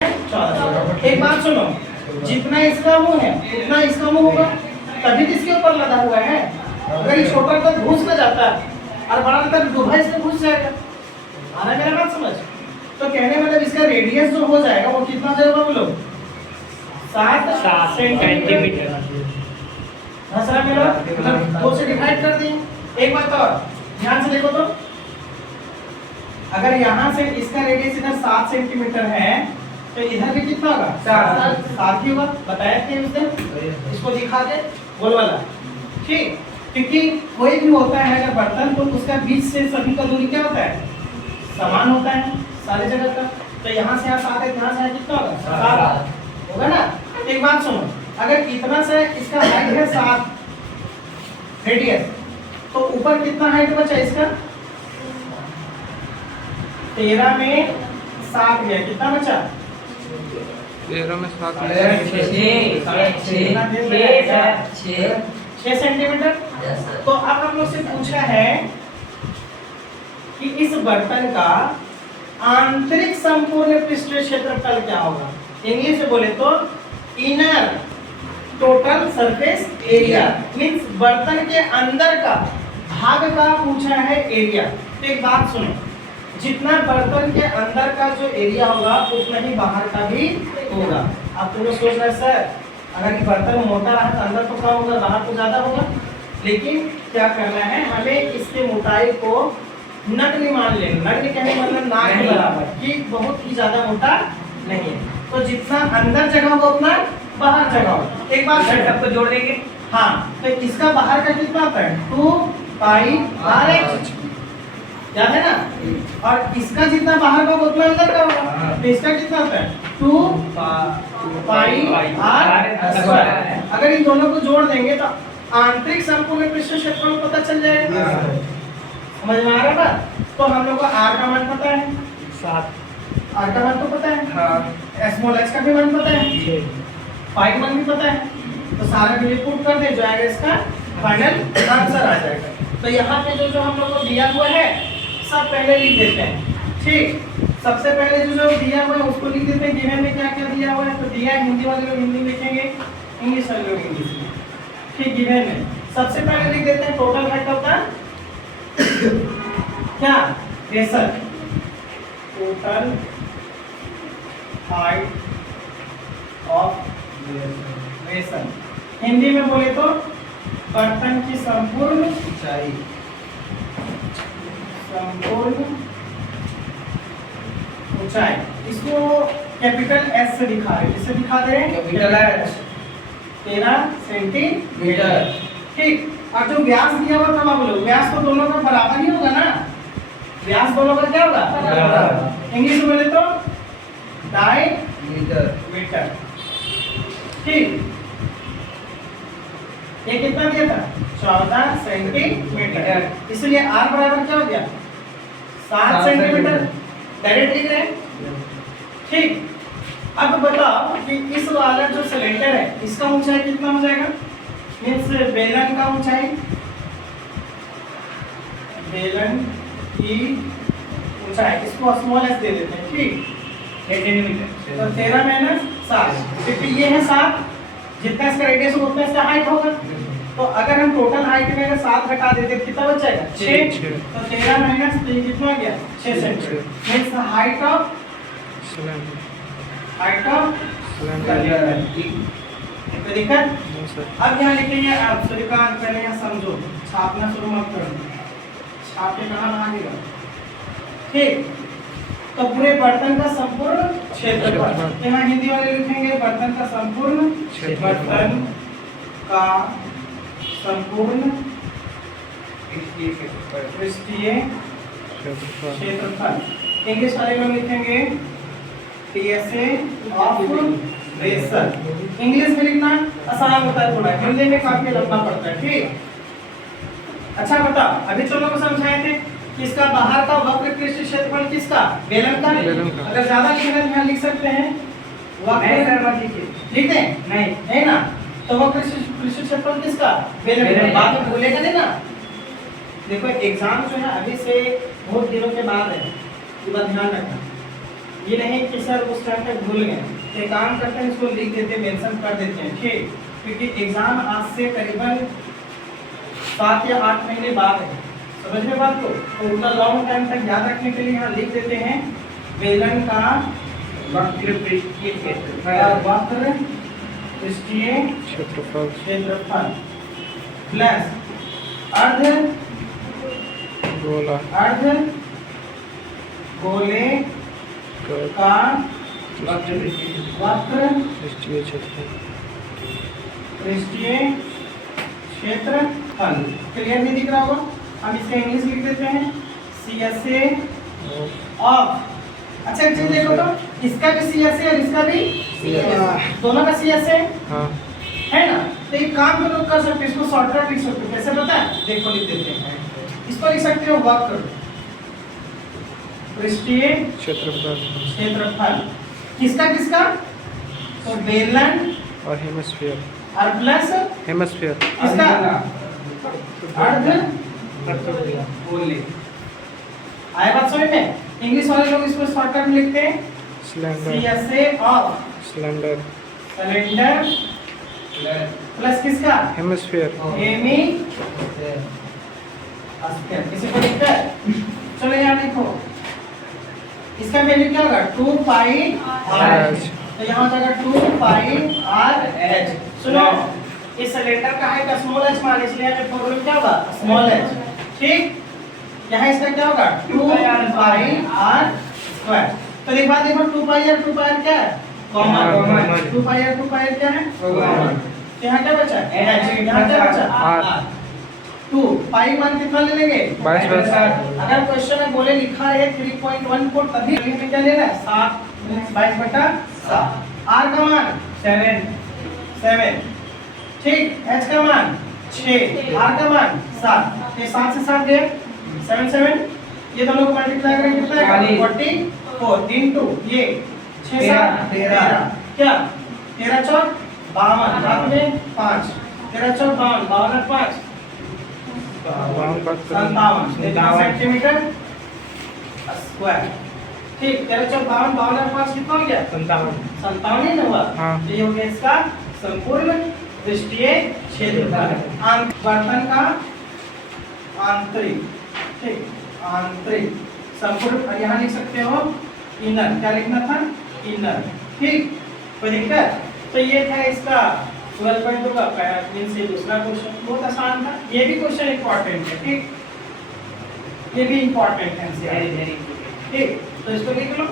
14। एक बात सुनो, जितना इसका मुंह है उतना इसका मुंह होगा, तभी तो इसके ऊपर लगा हुआ है। अगर ये छोटा तक घुस ना जाता और बड़ा तक डूबा इसमें घुस जाएगा। आ रहा है मेरा बात समझ? तो कहने मतलब इसका रेडियस जो हो जाएगा वो कितना हो जाएगा बोलो? 7 सेंटीमीटर। हंसरा मेरा मतलब 2 से डिवाइड कर दिए। एक बात और ध्यान से देखो तो, अगर यहाँ से इसका रेडियस इधर 7 सेंटीमीटर है तो इधर भी कितना होगा? 7 ही होगा। बताया थे उस दिन, इसको दिखा दे गोल वाला, ठीक। क्योंकि कोई भी होता है अगर बर्तन तो उसका बीच से सभी का दूरी क्या होता है? समान होता है सारी जगह का। तो यहाँ से यहाँ 7 है, यहाँ से यहाँ कितना होगा? 7 होगा ना। एक बात सुनो, अगर इतना से इसका हाइट है 7 रेडियस, तो ऊपर कितना हाइट बचा इसका? 13 में 7 गया, कितना बचा? 13 में 7 6 सेंटीमीटर। तो अब हम लोग से पूछा है कि इस बर्तन का आंतरिक संपूर्ण पृष्ठीय क्षेत्रफल क्या होगा? इंग्लिश में बोले तो inner total surface area, means बर्तन के अंदर का भाग का पूछा है एरिया। तो एक बात सुनो, जितना बर्तन के अंदर का जो एरिया होगा उतना ही बाहर का भी होगा। अब तुम लोग सोच रहे सर अगर ये बर्तन मोटा रहा तो अंदर तो कम होगा, बाहर तो ज्यादा होगा। लेकिन क्या करना है, हमें इसके मोटाई को नगण्य मान लेना। नगण्य कहने मतलब नाक के बराबर, कि बहुत ही ज्यादा मोटा नहीं है। तो जितना अंदर जगह होगा उतना बाहर जगह होगा। एक बात सबको जोड़ देंगे। हाँ, तो इसका बाहर का कितना होता है? 2 पाई r/h, याद है ना। और इसका जितना बाहर का उतना अंदर का होगा, तो इसका कितना होता है? 2 पाई r²। अगर इन दोनों को जोड़ देंगे तो आंतरिक संपूर्ण पृष्ठीय क्षेत्रफल पता चल जाएगा। समझ में आ रहा बात? तो हम लोग को r का मान पता है 7, r का मान तो पता है, हाँ। स्मॉल h का भी मान पता है, 6, पाई का मान भी पता है। तो सारा बिल्ली पुट कर दे, जो आएगा इसका फाइनल आंसर आ जाएगा। तो यहाँ पे जो हम लोग को दिया हुआ है सब पहले लिख देते हैं, ठीक। सबसे पहले जो दिया हुआ है उसको लिख देते हैं। गिवन में क्या क्या दिया हुआ है तो दिया है, हिंदी वाले लोग हिंदी लिखेंगे, इंग्लिश वाले लोग इंग्लिश में, ठीक। गिवन में सबसे पहले लिख देते हैं टोटल हाइट होता है क्या? Pressure, total height of vessel. Hindi में बोले तो बर्तन की संपूर्ण ऊंचाई, संपूर्ण ऊंचाई। इसको कैपिटल एस से दिखा रहे हैं। किससे दिखा दे रहे हैं? कैपिटल एच, 13 सेंटीमीटर, ठीक। और जो व्यास दिया हुआ था बोलो, व्यास तो दोनों का बराबर ही होगा ना। व्यास दोनों का क्या होगा? बराबर। इंग्लिश में बोले तो डायमीटर, ठीक। ये कितना दिया था? 14 सेंटीमीटर। इसलिए r बराबर क्या हो गया? 7 सेंटीमीटर। डायरेक्ट लिख रहे हैं, ठीक। अब बताओ कि इस वाला जो सिलेंडर है इसका ऊंचाई कितना हो जाएगा? मीन्स बेलन का ऊंचाई, बेलन की ऊंचाई, इसको स्मॉल एस दे देते हैं, ठीक। 8 सेंटीमीटर। तो 13 माइनस 7, क्योंकि ये है 7, जितना इसका रेडियस होगा उतना इसका हाइट होगा। तो अगर हम टोटल हाइट में अगर 7 घटा देते कितना बच जाएगा? 6। तो 13 माइनस 3 कितना आ गया? 6 सेंटीमीटर। मींस हाइट ऑफ तो दिक्कत। अब यहाँ लिखेंगे आप सूर्यकांत, पहले यहाँ समझो, छापना शुरू मत करो, छाप के कहाँ भागेगा, ठीक। तो पूरे बर्तन का संपूर्ण क्षेत्रफल, यहाँ हिंदी वाले लिखेंगे बर्तन का संपूर्ण बर्तन का संपूर्ण पृष्ठीय क्षेत्रफल। इंग्लिश वाले में लिखेंगे PSA ऑफ वेसल। इंग्लिश में लिखना आसान होता है थोड़ा, हिंदी में काफी लंबा पड़ता है, ठीक। अच्छा बता, अभी तो लोग समझाए थे कि इसका बाहर का वक्र पृष्ठीय क्षेत्रफल किसका? बेलन का। अगर ज्यादा लिखना है लिख सकते हैं वक्र, लिख दें? नहीं ना। तो वक्र पृष्ठीय क्षेत्रफल किसका? बेलन का। बाद में भूलेगा नहीं ना। देखो एग्जाम जो है अभी से बहुत दिनों के बाद है, ये बात ध्यान रखना। ये नहीं कि सर उस टाइम तक भूल गए, तो एक काम करते हैं, इसको लिख देते हैं, मेंशन कर देते हैं, ठीक, क्योंकि एग्जाम आज से करीबन 7 या 8 महीने बाद है, समझ में बात को, तो उतना लॉन्ग टाइम तक याद रखने के लिए यहाँ लिख देते हैं बेलन का वक्र पृष्ठीय क्षेत्रफल प्लस अर्ध गोले का वक्र पृष्ठीय क्षेत्रफल। क्लियर नहीं दिख रहा होगा, हम इसका इंग्लिश लिख देते हैं CSA ऑफ। अच्छा एक चीज देखो तो, इसका भी CSA और इसका भी दोनों का CSA है ना, तो एक काम तो लोग कर सकते हैं, इसको शॉर्टकट लिख सकते हो, कैसे पता है, देखो लिख देते हैं, इसको लिख सकते हो वक्र पृष्ठीय क्षेत्रफल किसका किसका, तो बेलन और हेमिस्फीयर और प्लस किसका अर्ध गोले। आया बात समझ में? इंग्लिश वाले लोग इसको शॉर्टकट में लिखते हैं CSA ऑफ सिलेंडर प्लस किसका हेमिस्फीयर किसी को दिक्कत है? चलो यहाँ देखो, इसका वैल्यू क्या होगा 2 पाई r, तो यहाँ हो जाएगा 2 पाई r h। सुनो, इस सिलेंडर का हाइट स्मॉल h मान, इसलिए यहाँ फॉर्मूला क्या होगा स्मॉल h, ठीक। यहाँ इसका क्या होगा 2 पाई r स्क्वायर। तो एक बात देखो, 2 पाई r क्या है कॉमन, 2 पाई r क्या है कॉमन, यहाँ क्या बचा h, यहाँ क्या बचा r। 2 पाई मान कितना ले लेंगे 22। अगर क्वेश्चन में बोले लिखा है 3.14, तभी में क्या लेना है 7, 22/7। r का मान 7, ठीक, h का मान 6, r का मान 7, ये 7 से 7 गए 7, ये दोनों को मल्टीप्लाई करेंगे कितना आएगा 44 इनटू ये 6 7 13, क्या 13 चौक 52, साथ में 5, 13 चौक 52, 52 5 57 सेंटीमीटर स्क्वायर, ठीक। 13 चौक 52, 52 5 कितना हो गया 57 ही ना हुआ, ये हो गया इसका संपूर्ण पृष्ठीय क्षेत्रफल। बर्तन का आंतरिक, ठीक, आंतरिक संपूर्ण, और यहाँ लिख सकते हो इनर, क्या लिखना था इनर, ठीक, कोई दिक्कत? तो ये था इसका 12.2 का पैराग्राफ से दूसरा क्वेश्चन, बहुत आसान था, ये भी क्वेश्चन इंपॉर्टेंट है, ठीक, ये भी इंपॉर्टेंट है, ठीक, तो इसको लिख लो।